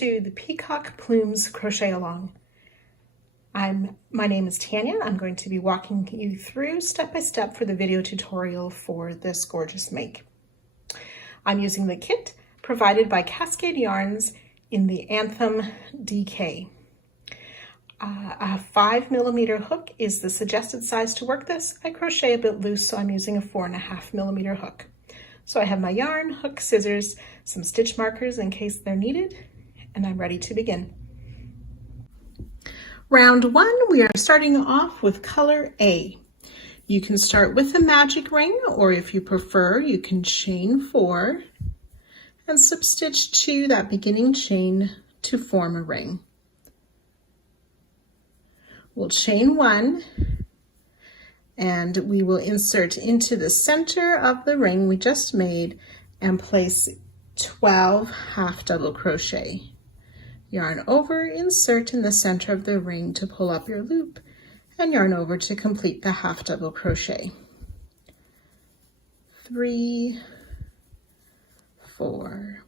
to the Peacock Plumes Crochet Along. My name is Tanya. I'm going to be walking you through step by step for the video tutorial for this gorgeous make. I'm using the kit provided by Cascade Yarns in the Anthem DK. A 5mm hook is the suggested size to work this. I crochet a bit loose, so I'm using a 4.5mm hook. So I have my yarn, hook, scissors, some stitch markers in case they're needed, and I'm ready to begin. Round 1, we are starting off with color A. You can start with a magic ring, or if you prefer, you can chain 4 and slip stitch to that beginning chain to form a ring. We'll chain 1 and we will insert into the center of the ring we just made and place 12 half double crochet. Yarn over, insert in the center of the ring to pull up your loop, and yarn over to complete the half double crochet. 3, 4,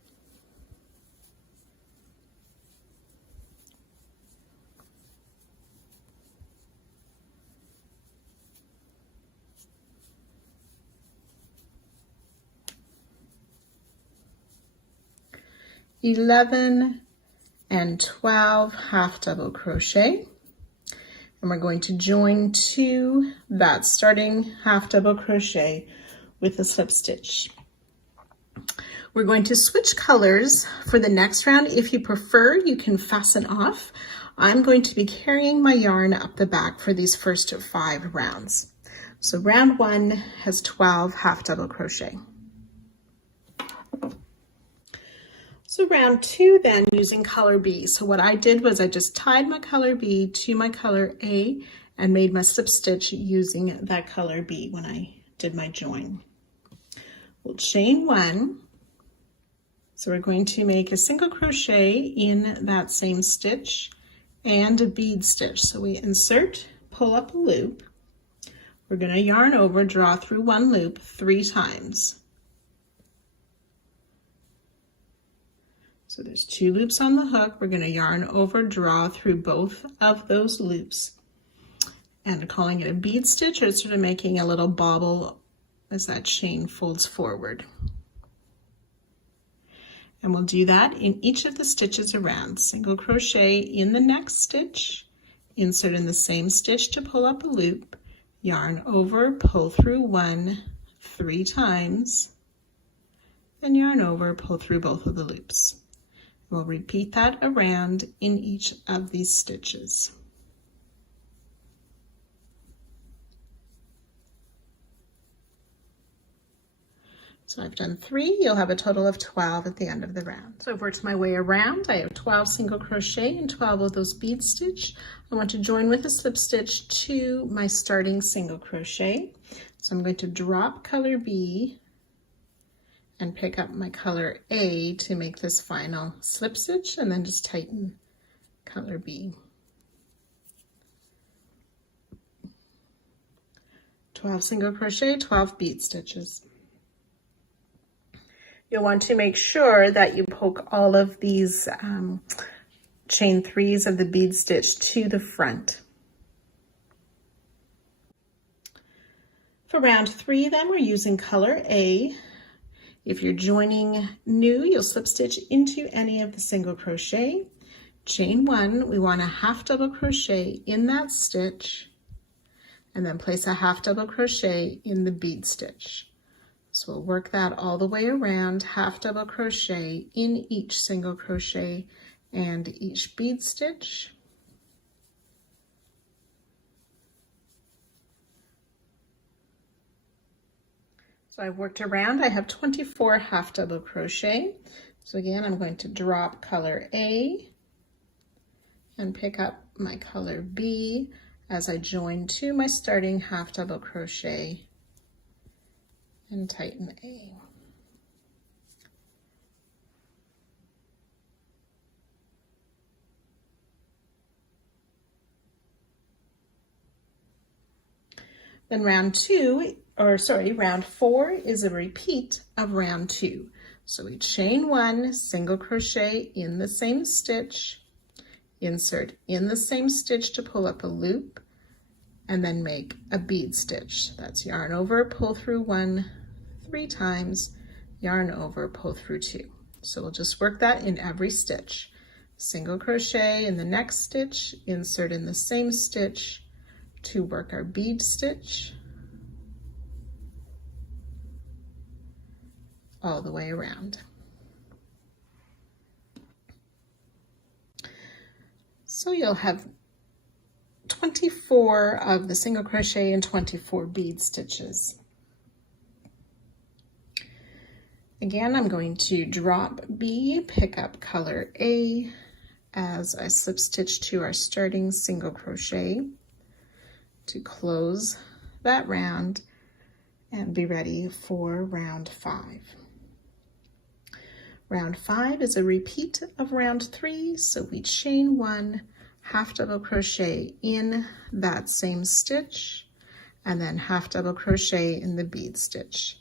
11 and 12 half double crochet, and we're going to join to that starting half double crochet with a slip stitch. We're going to switch colors for the next round. If you prefer, you can fasten off. I'm going to be carrying my yarn up the back for these first 5 rounds. So round 1 has 12 half double crochet. So round 2 then, using color B. So what I did was I just tied my color B to my color A and made my slip stitch using that color B when I did my join. We'll chain 1. So we're going to make a single crochet in that same stitch and a bead stitch. So we insert, pull up a loop. We're going to yarn over, draw through 1 loop 3 times. So there's 2 loops on the hook. We're going to yarn over, draw through both of those loops, and calling it a bead stitch, or sort of making a little bobble as that chain folds forward. And we'll do that in each of the stitches around. Single crochet in the next stitch, insert in the same stitch to pull up a loop, yarn over, pull through 1 3 times, and yarn over, pull through both of the loops. We'll repeat that around in each of these stitches. So I've done 3, you'll have a total of 12 at the end of the round. So I've worked my way around. I have 12 single crochet and 12 of those bead stitch. I want to join with a slip stitch to my starting single crochet. So I'm going to drop color B and pick up my color A to make this final slip stitch, and then just tighten color B. 12 single crochet, 12 bead stitches. You'll want to make sure that you poke all of these chain 3s of the bead stitch to the front. For round 3 then, we're using color A. If you're joining new, you'll slip stitch into any of the single crochet. Chain 1, we want a half double crochet in that stitch, and then place a half double crochet in the bead stitch. So we'll work that all the way around, half double crochet in each single crochet and each bead stitch. So I've worked around, I have 24 half double crochet. So again, I'm going to drop color A and pick up my color B as I join to my starting half double crochet and tighten A. Then round 4 is a repeat of round 2. So we chain 1, single crochet in the same stitch, insert in the same stitch to pull up a loop, and then make a bead stitch. That's yarn over, pull through 1 3 times, yarn over, pull through 2. So we'll just work that in every stitch. Single crochet in the next stitch, insert in the same stitch to work our bead stitch all the way around. So you'll have 24 of the single crochet and 24 bead stitches. Again, I'm going to drop B, pick up color A as I slip stitch to our starting single crochet to close that round and be ready for round 5. Round 5 is a repeat of round 3, so we chain 1, half double crochet in that same stitch, and then half double crochet in the bead stitch.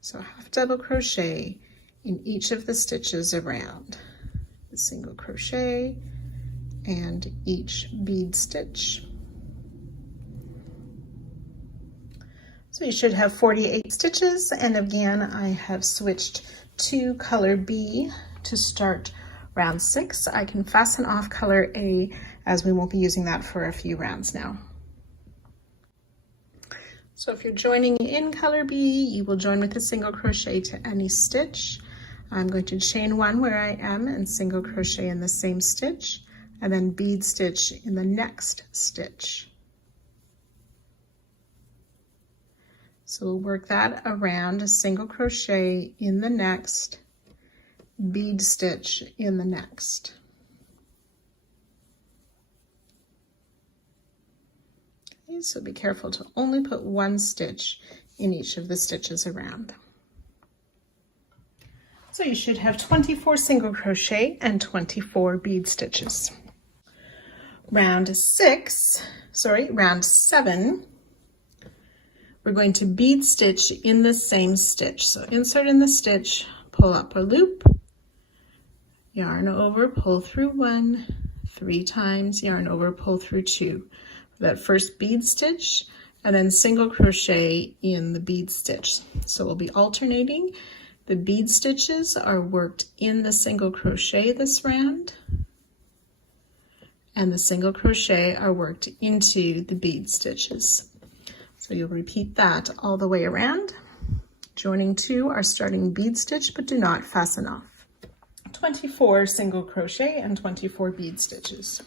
So half double crochet in each of the stitches around, the single crochet and each bead stitch. So you should have 48 stitches, and again I have switched to color B to start round 6. I can fasten off color A as we won't be using that for a few rounds now. So if you're joining in color B, you will join with a single crochet to any stitch. I'm going to chain 1 where I am and single crochet in the same stitch, and then bead stitch in the next stitch. So we'll work that around, a single crochet in the next, bead stitch in the next. Okay, so be careful to only put 1 stitch in each of the stitches around. So you should have 24 single crochet and 24 bead stitches. Round 7, we're going to bead stitch in the same stitch. So insert in the stitch, pull up a loop, yarn over, pull through 1, 3 times, yarn over, pull through 2. That first bead stitch, and then single crochet in the bead stitch. So we'll be alternating. The bead stitches are worked in the single crochet this round, and the single crochet are worked into the bead stitches. So you'll repeat that all the way around, joining to our starting bead stitch, but do not fasten off. 24 single crochet and 24 bead stitches.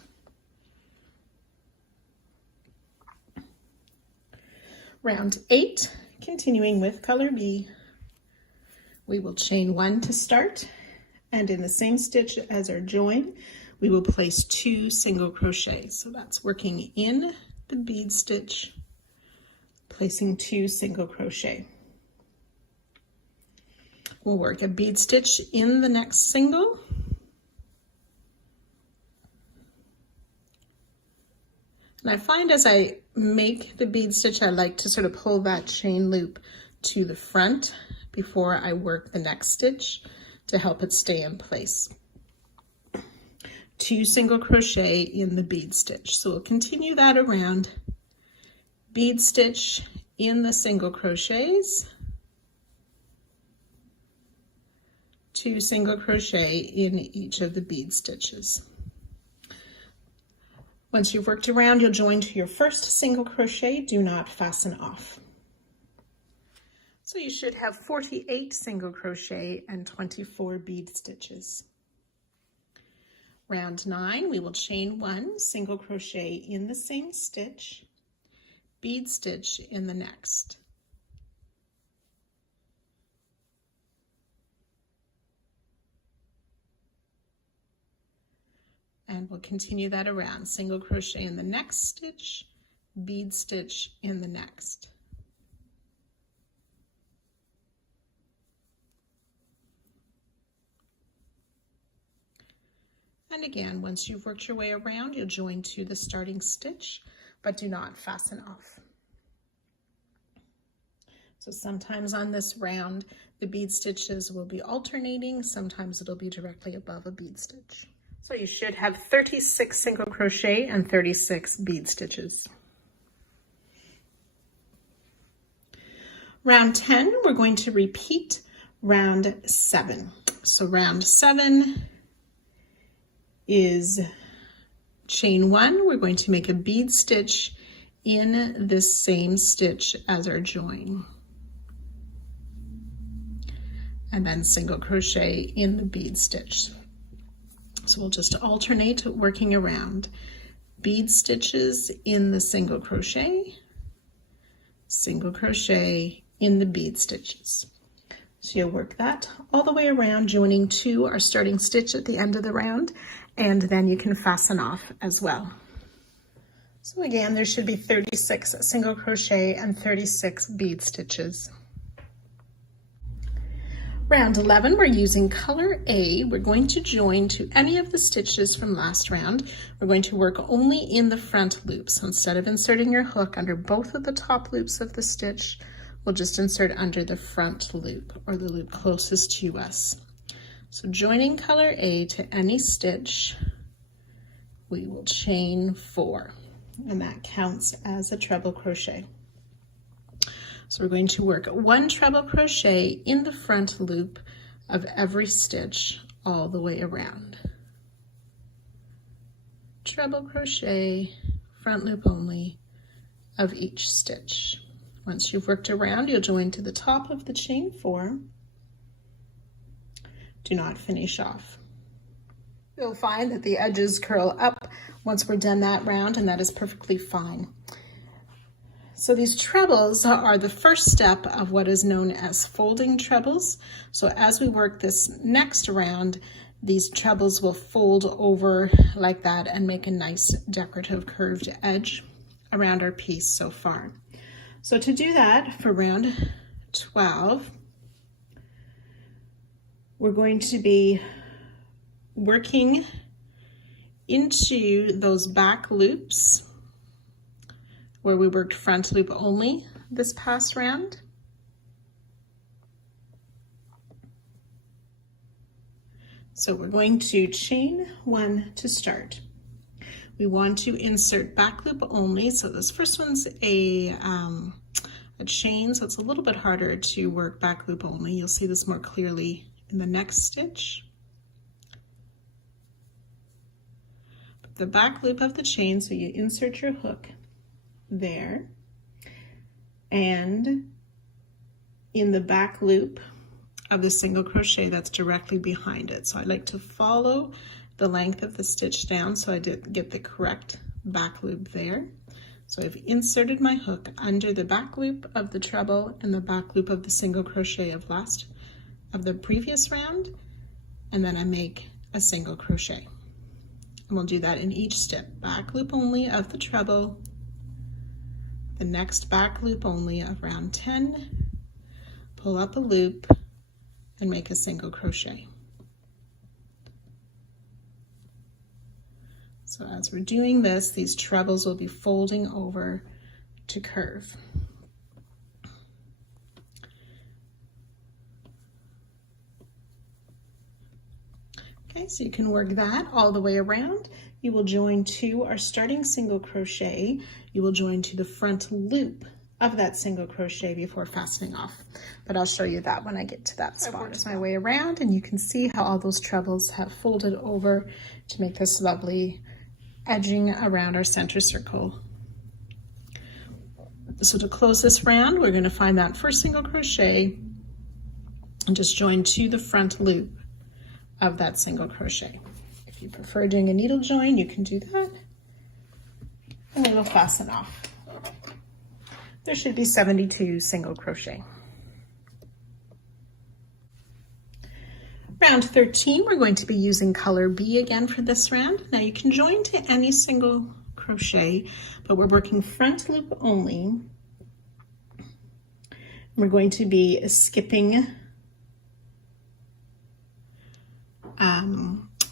Round 8, continuing with color B, we will chain 1 to start, and in the same stitch as our join, we will place 2 single crochets. So that's working in the bead stitch, placing 2 single crochet. We'll work a bead stitch in the next single, and I find as I make the bead stitch, I like to sort of pull that chain loop to the front before I work the next stitch to help it stay in place. 2 single crochet in the bead stitch. So we'll continue that around, bead stitch in the single crochets, 2 single crochet in each of the bead stitches. Once you've worked around, you'll join to your first single crochet. Do not fasten off. So you should have 48 single crochet and 24 bead stitches. Round 9, we will chain 1, single crochet in the same stitch, bead stitch in the next. And we'll continue that around, single crochet in the next stitch, bead stitch in the next. And again, once you've worked your way around, you'll join to the starting stitch, but do not fasten off. So sometimes on this round, the bead stitches will be alternating. Sometimes it'll be directly above a bead stitch. So you should have 36 single crochet and 36 bead stitches. Round 10, we're going to repeat round 7. So round 7 is chain 1. We're going to make a bead stitch in this same stitch as our join. And then single crochet in the bead stitch. So we'll just alternate working around. Bead stitches in the single crochet in the bead stitches. So you'll work that all the way around, joining to our starting stitch at the end of the round, and then you can fasten off as well. So again, there should be 36 single crochet and 36 bead stitches. Round 11, we're using color A. We're going to join to any of the stitches from last round. We're going to work only in the front loop. So instead of inserting your hook under both of the top loops of the stitch, we'll just insert under the front loop, or the loop closest to us. So joining color A to any stitch, we will chain 4, and that counts as a treble crochet. So we're going to work 1 treble crochet in the front loop of every stitch all the way around. Treble crochet, front loop only of each stitch. Once you've worked around, you'll join to the top of the chain 4. Do not finish off. You'll find that the edges curl up once we're done that round, and that is perfectly fine. So these trebles are the first step of what is known as folding trebles. So as we work this next round, these trebles will fold over like that and make a nice decorative curved edge around our piece so far. So to do that for round 12, we're going to be working into those back loops where we worked front loop only this past round. So we're going to chain 1 to start. We want to insert back loop only. So this first one's a chain, so it's a little bit harder to work back loop only. You'll see this more clearly in the next stitch. The back loop of the chain, so you insert your hook there, and in the back loop of the single crochet that's directly behind it. So I like to follow the length of the stitch down so I did get the correct back loop there. So I've inserted my hook under the back loop of the treble and the back loop of the single crochet of the previous round, and then I make a single crochet. And we'll do that in each step. Back loop only of the treble, the next back loop only of round 10, pull up a loop and make a single crochet. So as we're doing this, these trebles will be folding over to curve. Okay, so you can work that all the way around. You will join to our starting single crochet. You will join to the front loop of that single crochet before fastening off. But I'll show you that when I get to that spot. I've worked my way around, and you can see how all those trebles have folded over to make this lovely edging around our center circle. So to close this round, we're going to find that first single crochet and just join to the front loop of that single crochet. If you prefer doing a needle join, you can do that, and it'll fasten off. There should be 72 single crochet. Round 13, we're going to be using color B again for this round. Now you can join to any single crochet, but we're working front loop only. We're going to be skipping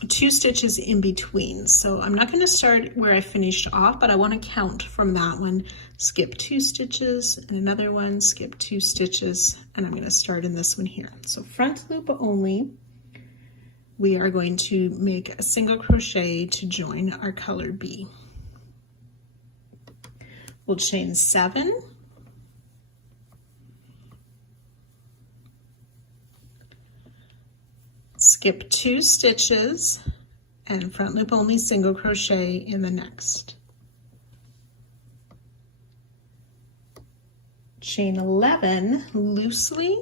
2 stitches in between. So I'm not going to start where I finished off, but I want to count from that one. Skip 2 stitches and another one, skip 2 stitches, and I'm going to start in this one here. So front loop only, we are going to make a single crochet to join our color B. We'll chain 7, skip 2 stitches, and front loop only single crochet in the next. Chain 11 loosely,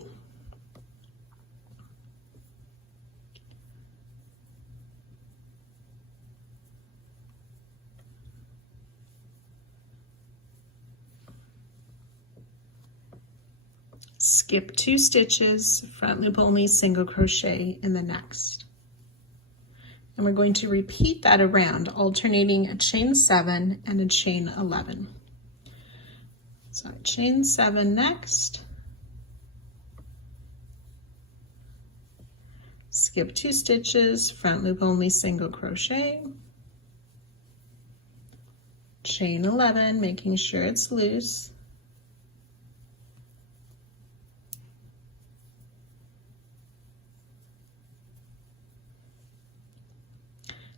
skip 2 stitches, front loop only single crochet in the next. And we're going to repeat that around, alternating a chain 7 and a chain 11. So chain 7 next, skip 2 stitches, front loop only single crochet, chain 11, making sure it's loose,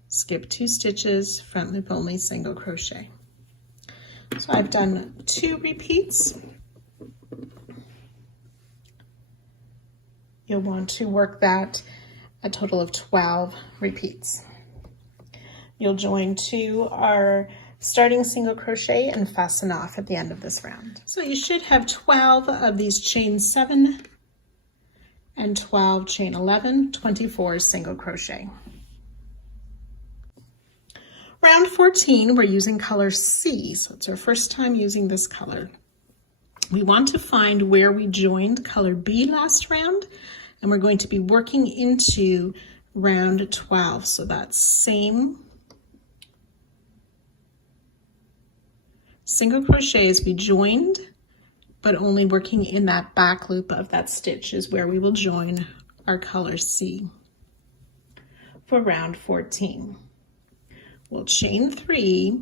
skip 2 stitches, front loop only single crochet. So I've done 2 repeats. You'll want to work that a total of 12 repeats. You'll join to our starting single crochet and fasten off at the end of this round. So you should have 12 of these chain 7 and 12 chain 11, 24 single crochet. Round 14, we're using color C, so it's our first time using this color. We want to find where we joined color B last round, and we're going to be working into round 12. So that's same single crochet as we joined, but only working in that back loop of that stitch is where we will join our color C for round 14. We'll chain 3,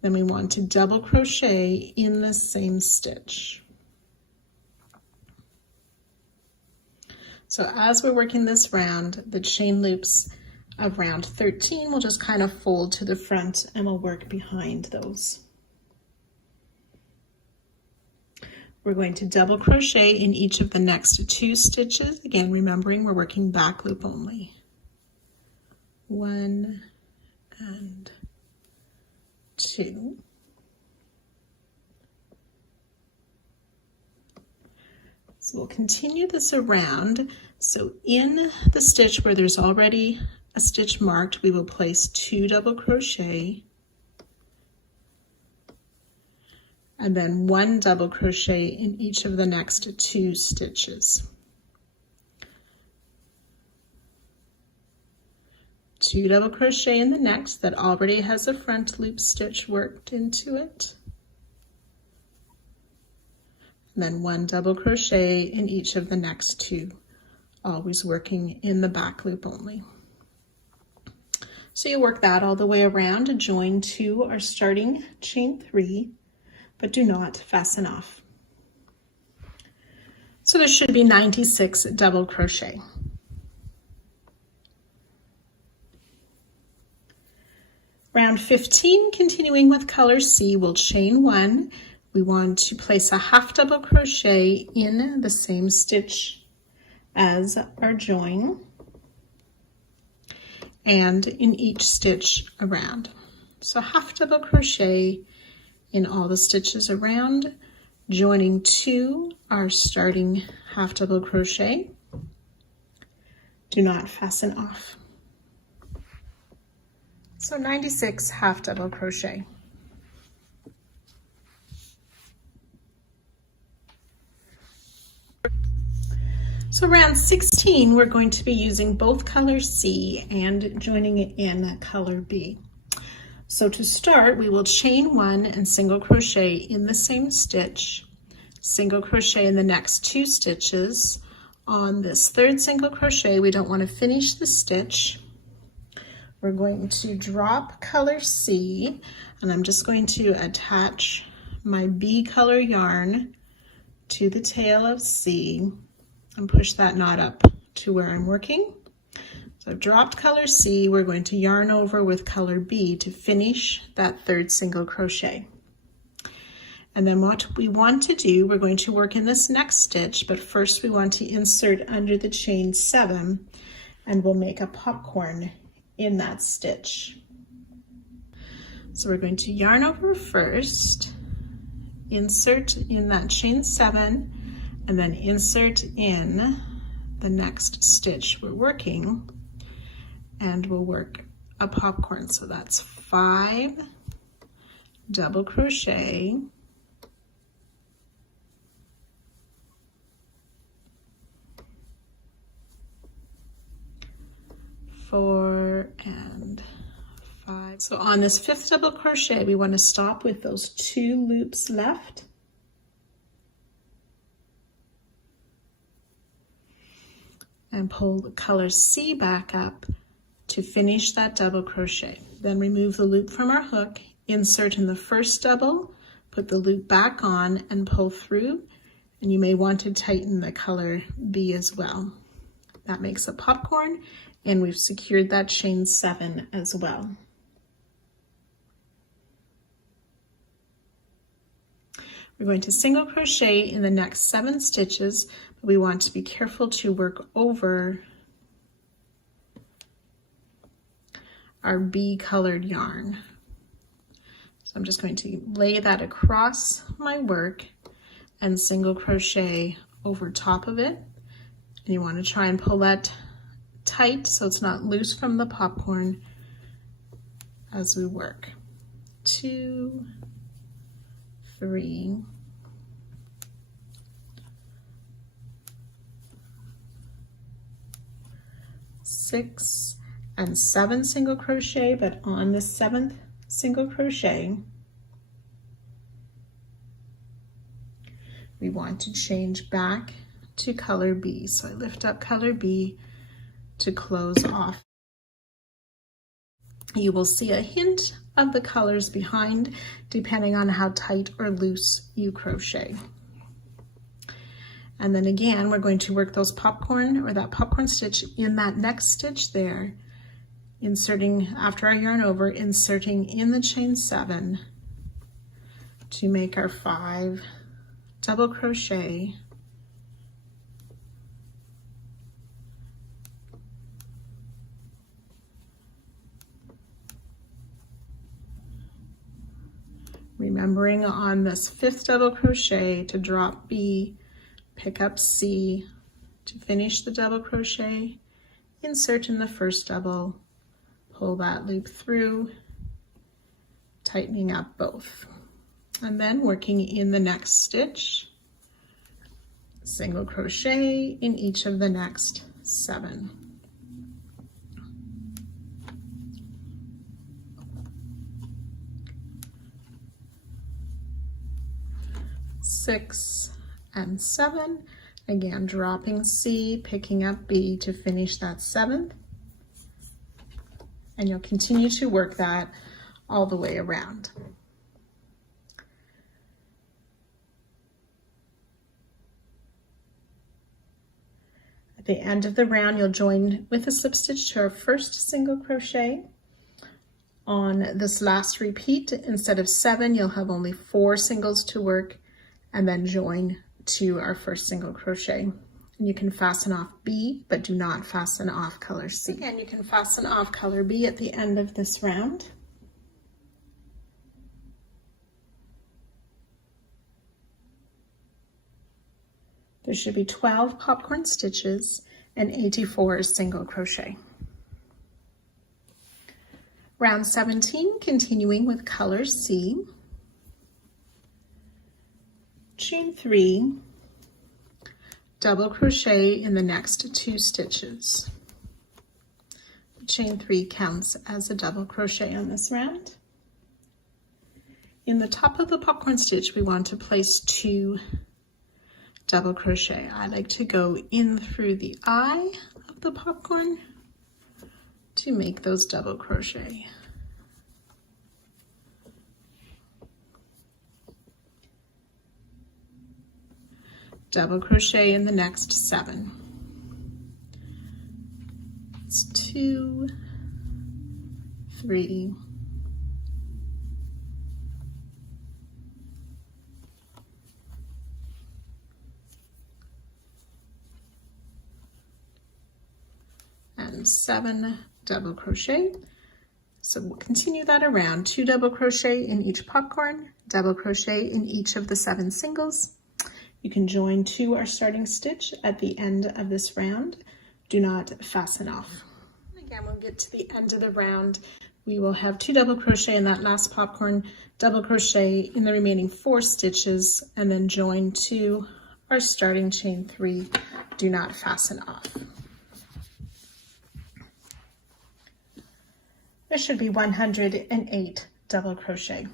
then we want to double crochet in the same stitch. So as we're working this round, the chain loops of round 13 will just kind of fold to the front and we'll work behind those. We're going to double crochet in each of the next 2 stitches. Again, remembering we're working back loop only. 1 and 2. So we'll continue this around. So in the stitch where there's already a stitch marked, we will place 2 double crochet and then 1 double crochet in each of the next 2 stitches. 2 double crochet in the next that already has a front loop stitch worked into it. And then 1 double crochet in each of the next 2, always working in the back loop only. So you work that all the way around to join to our starting chain 3, but do not fasten off. So there should be 96 double crochet. Round 15, continuing with color C, we'll chain 1. We want to place a half double crochet in the same stitch as our join and in each stitch around. So half double crochet in all the stitches around, joining to our starting half double crochet. Do not fasten off. So 96 half double crochet. So round 16, we're going to be using both color C and joining it in color B. So to start, we will chain 1 and single crochet in the same stitch, single crochet in the next 2 stitches. On this 3rd single crochet, we don't want to finish the stitch. we're going to drop color C, and I'm just going to attach my B color yarn to the tail of C and push that knot up to where I'm working. So I've dropped color C, we're going to yarn over with color B to finish that third single crochet. And then what we want to do, we're going to work in this next stitch, but first we want to insert under the chain 7, and we'll make a popcorn in that stitch. So we're going to yarn over first, insert in that chain 7, and then insert in the next stitch we're working, and we'll work a popcorn. So that's 5 double crochet, 4 and 5. So on this 5th double crochet, we want to stop with those 2 loops left. And pull the color C back up to finish that double crochet. Then remove the loop from our hook, insert in the first double, put the loop back on and pull through. And you may want to tighten the color B as well. That makes a popcorn. And we've secured that chain 7 as well. We're going to single crochet in the next 7 stitches, but we want to be careful to work over our B colored yarn. So I'm just going to lay that across my work and single crochet over top of it. And you want to try and pull that tight so it's not loose from the popcorn as we work. 2, 3, 6 and 7 single crochet, but on the 7th single crochet we want to change back to color B. So I lift up color B to close off. You will see a hint of the colors behind depending on how tight or loose you crochet. And then again, we're going to work those popcorn or that popcorn stitch in that next stitch there, inserting after our yarn over, inserting in the chain 7 to make our 5 double crochet, remembering on this 5th double crochet to drop B, pick up C to finish the double crochet, insert in the first double, pull that loop through, tightening up both. And then working in the next stitch, single crochet in each of the next 7. Six and 7, again dropping C, picking up B to finish that 7th, and you'll continue to work that all the way around. At the end of the round, you'll join with a slip stitch to our first single crochet. On this last repeat, instead of 7, you'll have only 4 singles to work, and then join to our first single crochet. And you can fasten off B, but do not fasten off color C. Again, you can fasten off color B at the end of this round. There should be 12 popcorn stitches and 84 single crochet. Round 17, continuing with color C. Chain 3, double crochet in the next 2 stitches. Chain 3 counts as a double crochet on this round. In the top of the popcorn stitch, we want to place 2 double crochet. I like to go in through the eye of the popcorn to make those double crochet. Double crochet in the next 7. It's 2, 3, and 7 double crochet. So we'll continue that around. 2 double crochet in each popcorn, double crochet in each of the 7 singles. You can join to our starting stitch at the end of this round. Do not fasten off. Again, when we get to the end of the round, we will have 2 double crochet in that last popcorn, double crochet in the remaining 4 stitches, and then join to our starting chain 3. Do not fasten off. There should be 108 double crochet.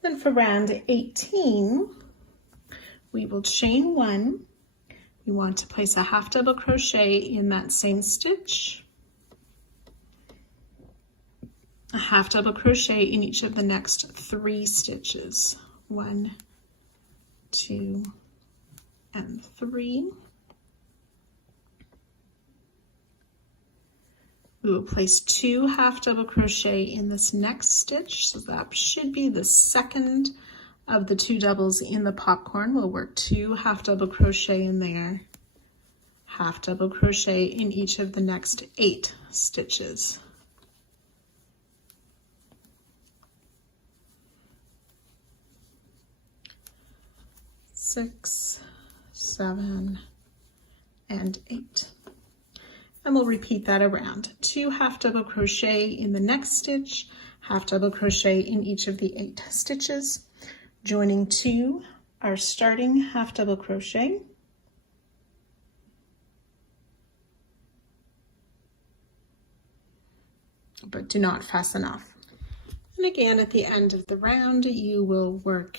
Then for round 18, we will chain 1. We want to place a half double crochet in that same stitch, a half double crochet in each of the next 3 stitches. 1, 2, and 3. We will place 2 half double crochet in this next stitch, so that should be the second of the 2 doubles in the popcorn. We'll work 2 half double crochet in there, half double crochet in each of the next 8 stitches. Six, 7, and 8. And we'll repeat that around. 2 half double crochet in the next stitch, half double crochet in each of the 8 stitches, joining to our starting half double crochet, but do not fasten off. And again, at the end of the round, you will work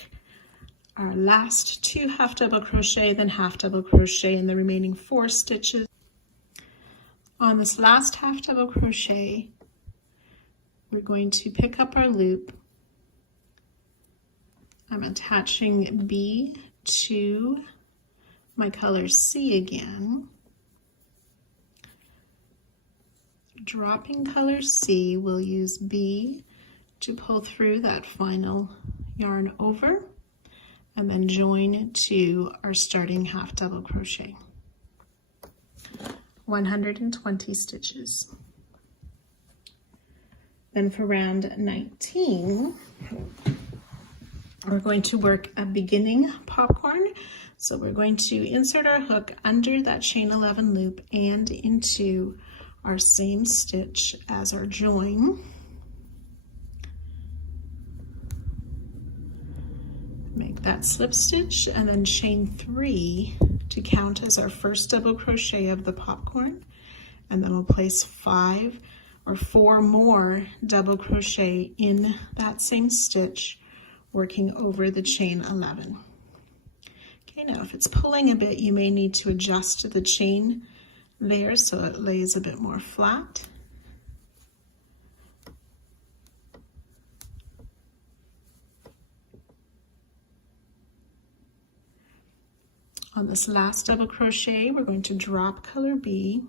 our last 2 half double crochet, then half double crochet in the remaining 4 stitches. On this last half double crochet, we're going to pick up our loop. I'm attaching B to my color C again. Dropping color C, we'll use B to pull through that final yarn over, and then join to our starting half double crochet. 120 stitches. Then for round 19, we're going to work a beginning popcorn. So we're going to insert our hook under that chain 11 loop and into our same stitch as our join. Make that slip stitch and then chain 3 to count as our first double crochet of the popcorn, and then we'll place 5 or 4 more double crochet in that same stitch, working over the chain 11. Okay, now if it's pulling a bit, you may need to adjust the chain there so it lays a bit more flat. On this last double crochet, we're going to drop color B,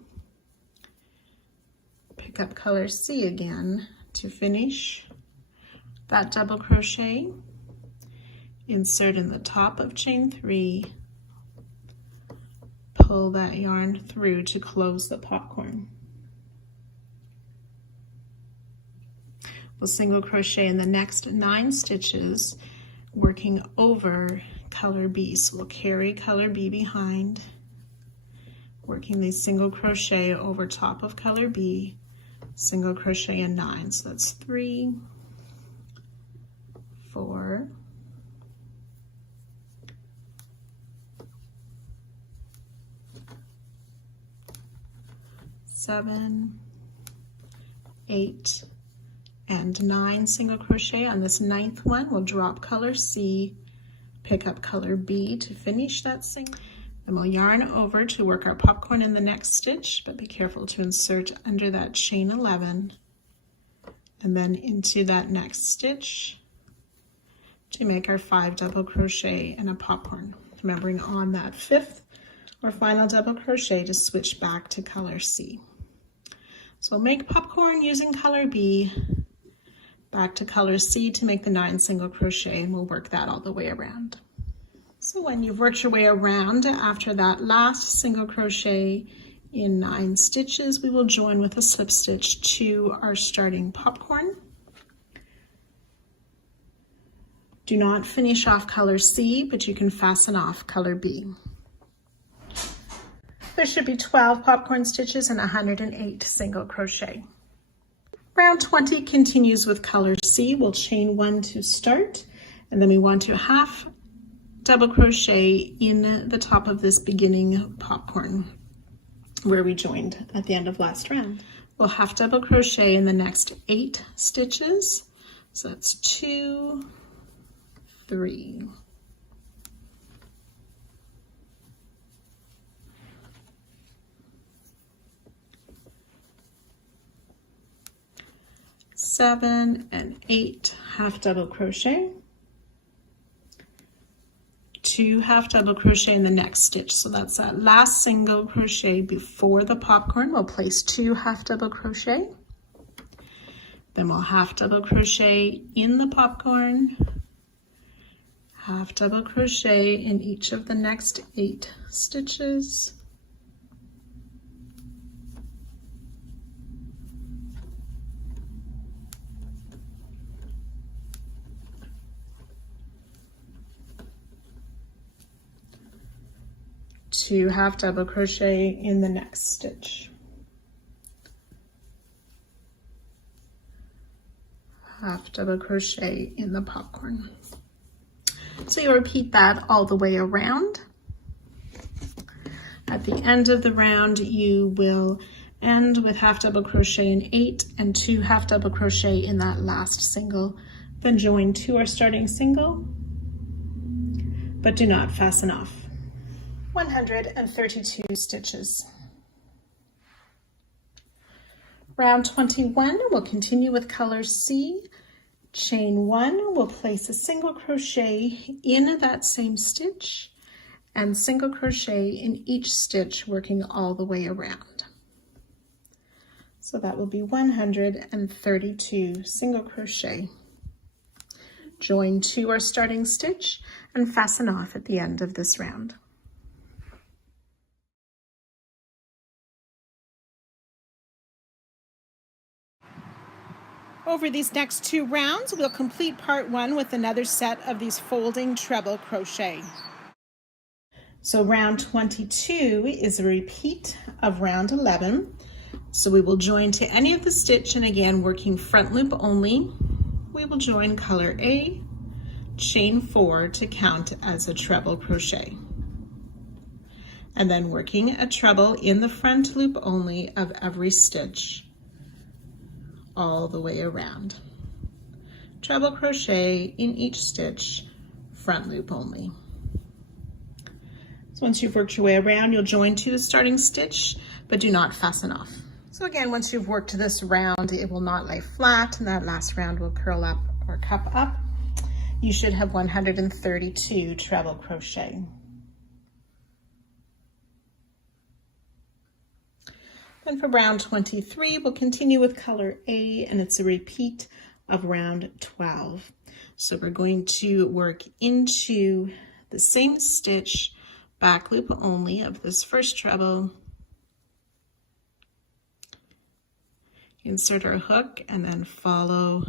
pick up color C again to finish that double crochet, insert in the top of chain 3, pull that yarn through to close the popcorn. We'll single crochet in the next 9 stitches, working over color B. So we'll carry color B behind, working the single crochet over top of color B, single crochet in 9. So that's 3, 4, 7, 8, and 9 single crochet. On this 9th one, we'll drop color C, pick up color B to finish that single. Then we'll yarn over to work our popcorn in the next stitch, but be careful to insert under that chain 11 and then into that next stitch to make our 5 double crochet and a popcorn. Remembering on that 5th or final double crochet to switch back to color C. So we'll make popcorn using color B, back to color C to make the 9 single crochet, and we'll work that all the way around. So when you've worked your way around after that last single crochet in 9 stitches, we will join with a slip stitch to our starting popcorn. Do not finish off color C, but you can fasten off color B. There should be 12 popcorn stitches and 108 single crochet. Round 20 continues with color C. We'll chain 1 to start, and then we want to half double crochet in the top of this beginning popcorn where we joined at the end of last round. We'll half double crochet in the next 8 stitches. So that's 2, 3, 7 and 8 half double crochet, 2 half double crochet in the next stitch. So that's that last single crochet before the popcorn. We'll place 2 half double crochet, then we'll half double crochet in the popcorn, half double crochet in each of the next 8 stitches, two half double crochet in the next stitch, half double crochet in the popcorn. So you repeat that all the way around. At the end of the round, you will end with half double crochet in 8 and 2 half double crochet in that last single, then join to our starting single, but do not fasten off. 132 stitches. Round 21, we'll continue with color C. Chain 1, we'll place a single crochet in that same stitch and single crochet in each stitch, working all the way around. So that will be 132 single crochet. Join to our starting stitch and fasten off at the end of this round. Over these next 2 rounds, we'll complete part 1 with another set of these folding treble crochet. So round 22 is a repeat of round 11. So we will join to any of the stitch, and again, working front loop only, we will join color A, chain 4 to count as a treble crochet. And then working a treble in the front loop only of every stitch, all the way around. Treble crochet in each stitch, front loop only. So once you've worked your way around, you'll join to the starting stitch, but do not fasten off. So again, once you've worked this round, it will not lay flat, and that last round will curl up or cup up. You should have 132 treble crochet. Then for round 23, we'll continue with color A, and it's a repeat of round 12. So we're going to work into the same stitch, back loop only of this first treble, insert our hook, and then follow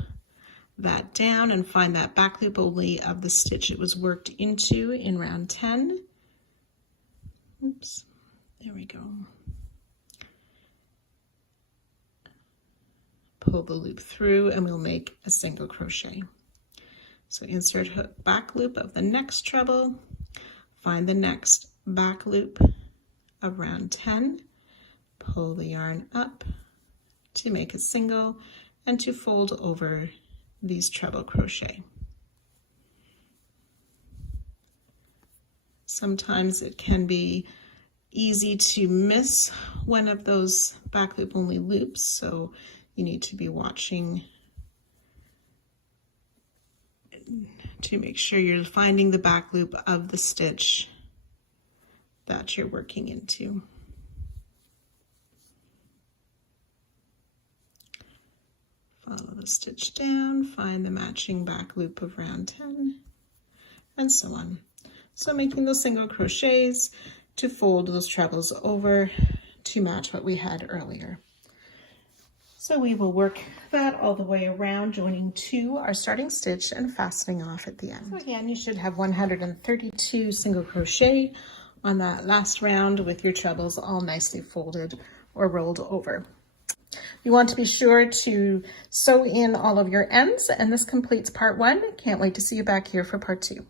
that down and find that back loop only of the stitch it was worked into in round 10. Oops, there we go. Pull the loop through and we'll make a single crochet. So insert hook, back loop of the next treble, find the next back loop of round 10, pull the yarn up to make a single and to fold over these treble crochet. Sometimes it can be easy to miss one of those back loop only loops, so you need to be watching to make sure you're finding the back loop of the stitch that you're working into. Follow the stitch down, find the matching back loop of round 10, and so on. So making those single crochets to fold those trebles over to match what we had earlier. So we will work that all the way around, joining to our starting stitch and fastening off at the end. So again, you should have 132 single crochet on that last round with your trebles all nicely folded or rolled over. You want to be sure to sew in all of your ends, and this completes part 1. Can't wait to see you back here for part 2.